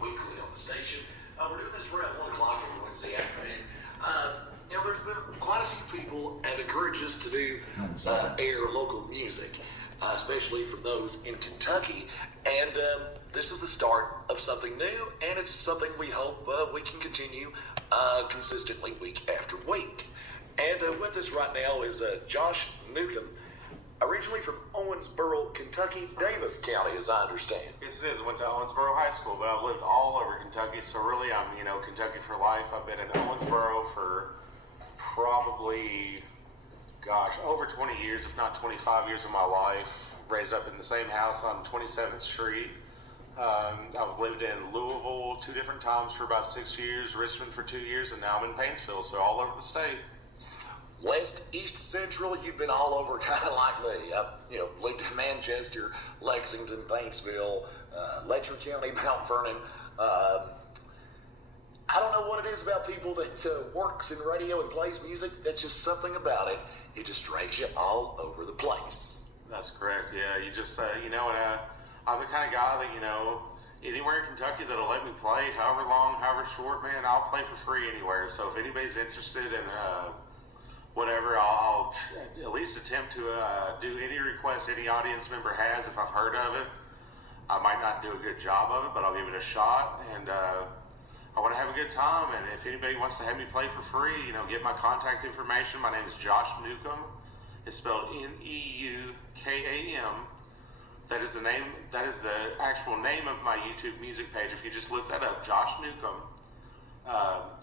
weekly on the station. We're doing this around 1 o'clock every Wednesday afternoon. There's been quite a few people have encouraged us to do air local music, especially from those in Kentucky. And this is the start of something new, and it's something we hope we can continue consistently week after week. And with us right now is Josh Newcomb, originally from Owensboro, Kentucky, Davis County, as I understand. Yes, it is. I went to Owensboro High School, but I've lived all over Kentucky, so really I'm, Kentucky for life. I've been in Owensboro for probably, over 20 years, if not 25 years of my life. Raised up in the same house on 27th Street. I've lived in Louisville 2 different times for about 6 years, Richmond for 2 years, and now I'm in Paintsville, so all over the state. West, East, Central, you've been all over kind of like me. I've, lived in Manchester, Lexington, Paintsville, Letcher County, Mount Vernon. I don't know what it is about people that works in radio and plays music. That's just something about it. It just drags you all over the place. That's correct, yeah. You just, I'm the kind of guy that, anywhere in Kentucky that'll let me play, however long, however short, man, I'll play for free anywhere. So if anybody's interested in whatever, I'll at least attempt to do any request any audience member has if I've heard of it. I might not do a good job of it, but I'll give it a shot. And I want to have a good time. And if anybody wants to have me play for free, get my contact information. My name is Josh Newcomb. It's spelled Neukam. That is the name. That is the actual name of my YouTube music page. If you just look that up, Josh Newcomb.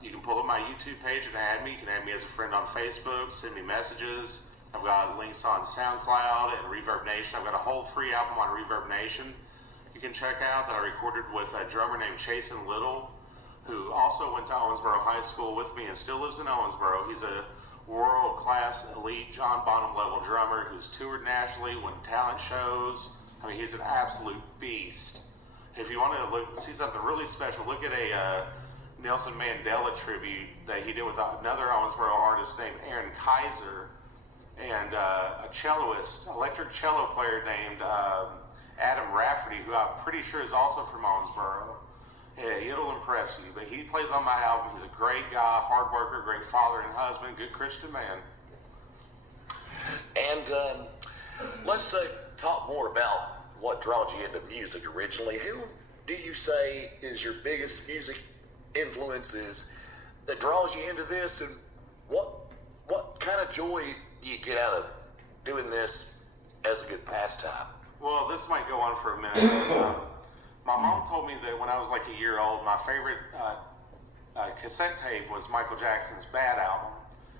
You can pull up my YouTube page and add me. You can add me as a friend on Facebook, send me messages. I've got links on SoundCloud and Reverb Nation. I've got a whole free album on Reverb Nation you can check out that I recorded with a drummer named Chasen Little, who also went to Owensboro High School with me and still lives in Owensboro. He's a world-class, elite John Bonham level drummer who's toured nationally, won talent shows. I mean, he's an absolute beast. If you want to see something really special, look at a Nelson Mandela tribute that he did with another Owensboro artist named Aaron Kaiser, and a celloist, electric cello player named Adam Rafferty, who I'm pretty sure is also from Owensboro. It'll impress you, but he plays on my album. He's a great guy, hard worker, great father and husband, good Christian man. And let's talk more about what draws you into music originally. Who do you say is your biggest music influences that draws you into this, and what kind of joy do you get out of doing this as a good pastime? Well, this might go on for a minute. My mom told me that when I was like a year old, my favorite cassette tape was Michael Jackson's Bad album,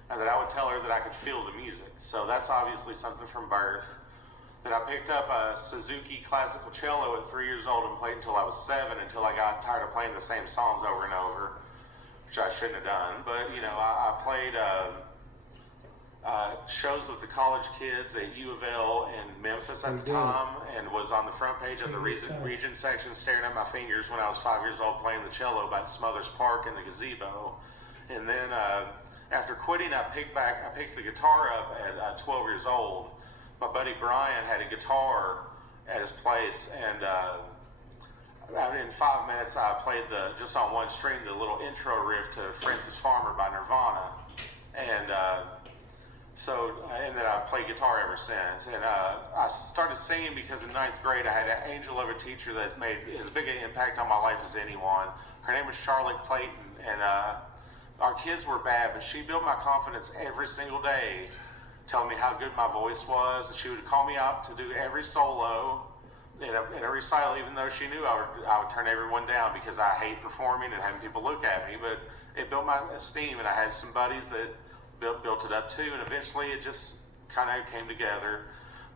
and that I would tell her that I could feel the music. So that's obviously something from birth. That I picked up a Suzuki classical cello at 3 years old and played until I was 7, until I got tired of playing the same songs over and over, which I shouldn't have done. But, I played shows with the college kids at U of L in Memphis at the time, and was on the front page of the region section staring at my fingers when I was 5 years old playing the cello by Smothers Park in the gazebo. And then after quitting, I picked the guitar up at 12 years old. My buddy Brian had a guitar at his place, and in 5 minutes I played just on one string, the little intro riff to Francis Farmer by Nirvana. And and then I've played guitar ever since. And I started singing because in 9th grade I had an angel of a teacher that made as big an impact on my life as anyone. Her name was Charlotte Clayton, and our kids were bad, but she built my confidence every single day, telling me how good my voice was. And she would call me out to do every solo in a recital, even though she knew I would turn everyone down because I hate performing and having people look at me. But it built my esteem, and I had some buddies that built it up too, and eventually it just kind of came together.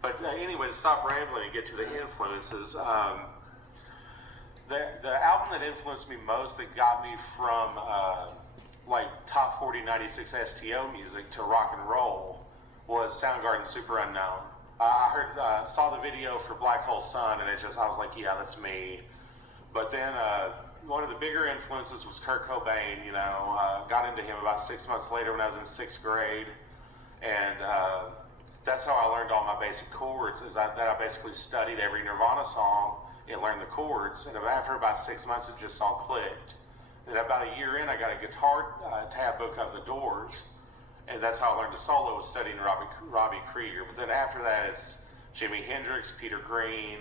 But anyway, to stop rambling and get to the influences, the album that influenced me most, that got me from like top 40 96 STO music to rock and roll, was Soundgarden Super Unknown. I saw the video for Black Hole Sun, and I was like, yeah, that's me. But then one of the bigger influences was Kurt Cobain. Got into him about 6 months later when I was in 6th grade, and that's how I learned all my basic chords. That I basically studied every Nirvana song and learned the chords. And after about 6 months, it just all clicked. And about a year in, I got a guitar tab book of the Doors, and that's how I learned to solo, was studying Robbie Krieger. But then after that, it's Jimi Hendrix, Peter Green,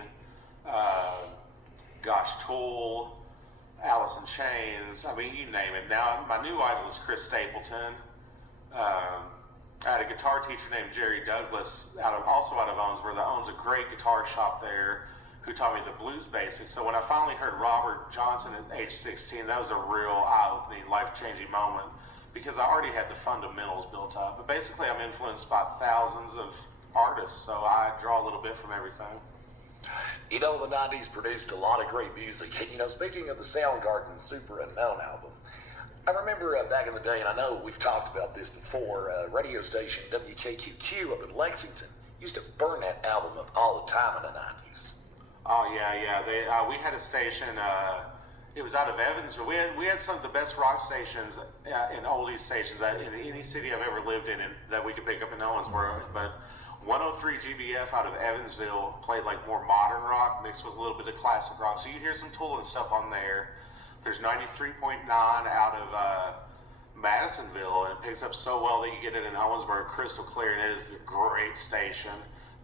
Tool, Alice in Chains. I mean, you name it. Now, my new idol is Chris Stapleton. I had a guitar teacher named Jerry Douglas, also out of Owensboro, that owns a great guitar shop there, who taught me the blues basics. So when I finally heard Robert Johnson at age 16, that was a real eye-opening, life-changing moment, because I already had the fundamentals built up. But basically, I'm influenced by thousands of artists, so I draw a little bit from everything. You know, the 90s produced a lot of great music. And, you know, speaking of the Soundgarden Super Unknown album, I remember back in the day, and I know we've talked about this before, radio station WKQQ up in Lexington used to burn that album up all the time in the 90s. Oh, yeah. We had a station, it was out of Evansville. We had some of the best rock stations and oldies stations that in any city I've ever lived in and that we could pick up in Owensboro. But 103 GBF out of Evansville played like more modern rock mixed with a little bit of classic rock. So you'd hear some Tool and stuff on there. There's 93.9 out of Madisonville, and it picks up so well that you get it in Owensboro crystal clear, and it is a great station.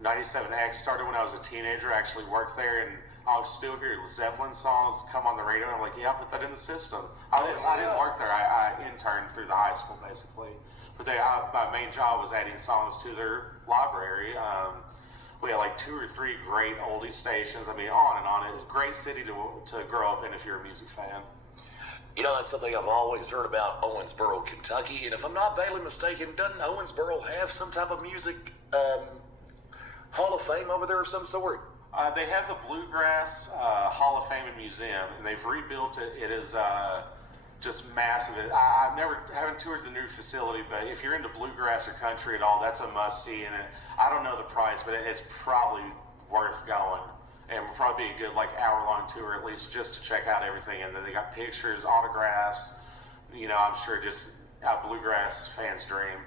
97X started when I was a teenager. I actually worked there, and I'll still hear Zeppelin songs come on the radio, and I'm like, yeah, put that in the system. I didn't work there. I interned through the high school, basically. But my main job was adding songs to their library. We had like 2 or 3 great oldie stations. I mean, on and on. It's a great city to grow up in if you're a music fan. You know, that's something I've always heard about Owensboro, Kentucky. And if I'm not badly mistaken, doesn't Owensboro have some type of music Hall of Fame over there of some sort? They have the Bluegrass Hall of Fame and Museum, and they've rebuilt it. It is just massive. I haven't toured the new facility, but if you're into bluegrass or country at all, that's a must-see. And I don't know the price, but it's probably worth going. And will probably be a good hour-long tour at least just to check out everything. And then they got pictures, autographs. You know, I'm sure just a bluegrass fan's dream.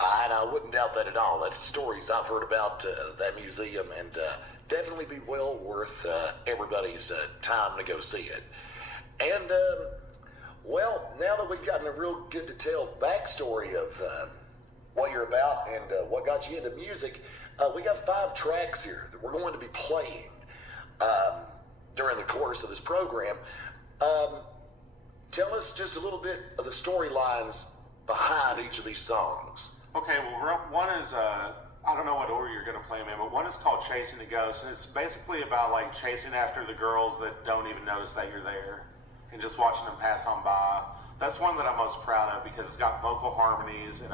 And I wouldn't doubt that at all. That's stories I've heard about that museum, and definitely be well worth everybody's time to go see it. And well, now that we've gotten a real good detailed backstory of what you're about and what got you into music, we got 5 tracks here that we're going to be playing during the course of this program. Tell us just a little bit of the storylines behind each of these songs. Okay, well, one is, I don't know what order you're going to play them in, but one is called Chasing the Ghost, and it's basically about chasing after the girls that don't even notice that you're there and just watching them pass on by. That's one that I'm most proud of because it's got vocal harmonies and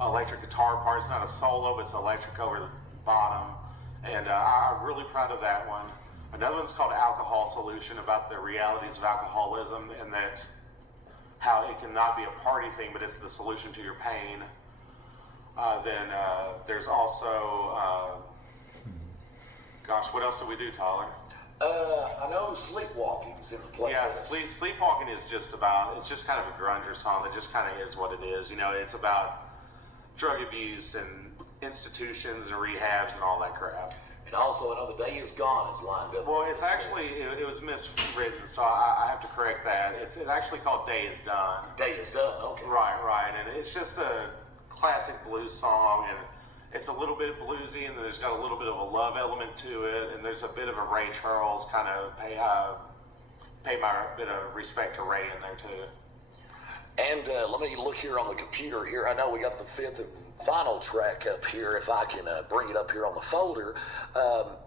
electric guitar part. It's not a solo, but it's electric over the bottom, and I'm really proud of that one. Another one's called Alcohol Solution, about the realities of alcoholism and that how it can not be a party thing, but it's the solution to your pain. Then there's also, what else do we do, Tyler? I know Sleepwalking's in the playlist. Yeah, Sleepwalking is just kind of a grunger song that just kind of is what it is. You know, it's about drug abuse and institutions and rehabs and all that crap. And also, I know The Day Is Gone is lined up. Well, it's actually, it was miswritten, so I have to correct that. It's actually called Day Is Done. Day Is Done, okay. Right, and it's just a classic blues song, and it's a little bit bluesy, and there's got a little bit of a love element to it, and there's a bit of a Ray Charles kind of pay my bit of respect to Ray in there too. And let me look here on the computer here. I know we got the 5th and final track up here. If I can bring it up here on the folder.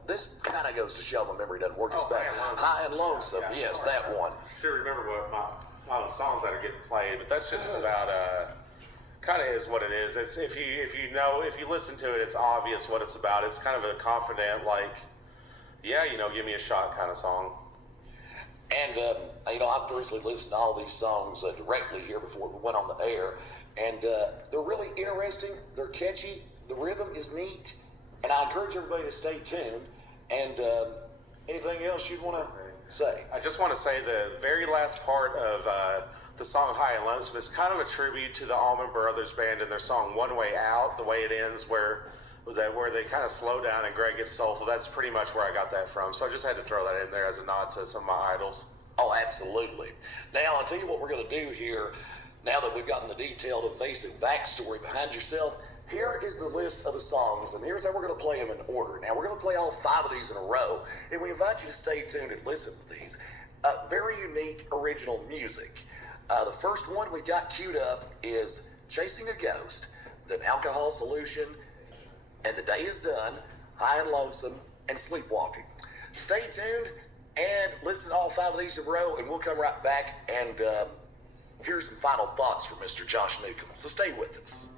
This kind of goes to show my memory doesn't work as bad. High and Lonesome. Yeah, yes, that one. Sure, remember what my songs that are getting played, but that's just about kind of is what it is. It's if you listen to it, it's obvious what it's about. It's kind of a confident, give me a shot kind of song. And I've personally listened to all these songs directly here before we went on the air, and they're really interesting. They're catchy. The rhythm is neat, and I encourage everybody to stay tuned. And anything else you'd want to say? I just want to say the very last part of the song High and Lonesome is kind of a tribute to the Allman Brothers Band and their song One Way Out, the way it ends, where where they kind of slow down and Greg gets soulful. That's pretty much where I got that from. So I just had to throw that in there as a nod to some of my idols. Oh, absolutely. Now, I'll tell you what we're going to do here. Now that we've gotten the detailed and basic backstory behind yourself, here is the list of the songs, and here's how we're going to play them in order. Now, we're going to play all 5 of these in a row, and we invite you to stay tuned and listen to these. Very unique, original music. The first one we got queued up is Chasing a Ghost, Then Alcohol Solution, And the Day is Done, High and Lonesome, and Sleepwalking. Stay tuned and listen to all 5 of these in a row, and we'll come right back and here's some final thoughts from Mr. Josh Newcomb. So stay with us.